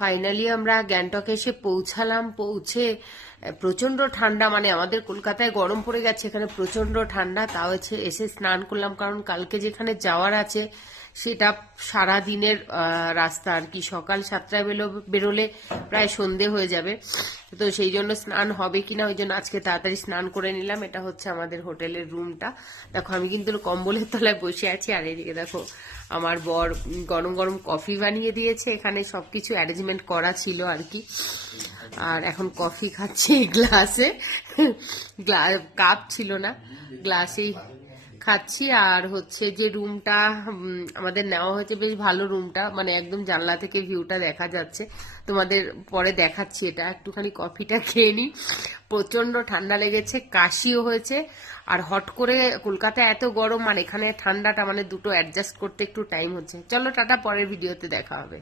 Finally আমরা গ্যাংটকে এসে পৌঁছালাম। পৌঁছে প্রচন্ড ঠান্ডা, মানে আমাদের কলকাতায় গরম পড়ে গেছে, এখানে প্রচন্ড ঠান্ডা। তাও এসে স্নান করলাম, কারণ কালকে যেখানে যাওয়ার আছে সেটা সারা দিনের রাস্তা আর কি। সকাল 7টায় বেরোলে প্রায় সন্ধে হয়ে যাবে, তো সেই জন্য স্নান হবে কিনা ওই জন্য আজকে তাড়াতাড়ি স্নান করে নিলাম। এটা হচ্ছে আমাদের হোটেলের রুমটা। দেখো আমি কিন্তু কম্বলের তলায় বসে আছি, আর এদিকে দেখো আমার বর গরম গরম কফি বানিয়ে দিয়েছে। এখানে সবকিছু অ্যারেঞ্জমেন্ট করা ছিল আর কি। আর এখন কফি খাচ্ছি গ্লাসে, কাপ ছিল না, গ্লাসেই খাচ্ছি। আর হচ্ছে যে রুমটা আমাদের নেওয়া হয়েছে, বেশ ভালো রুমটা, মানে একদম জানলা থেকে ভিউটা দেখা যাচ্ছে। তোমাদের পরে দেখাচ্ছি। এটা একটুখানি কফিটা খেয়ে নিই, প্রচন্ড ঠান্ডা লেগেছে, কাশিও হয়েছে। আর হট করে কলকাতায় এত গরম আর এখানে ঠান্ডাটা, মানে দুটো অ্যাডজাস্ট করতে একটু টাইম হচ্ছে। চলো টাটা, পরের ভিডিওতে দেখা হবে।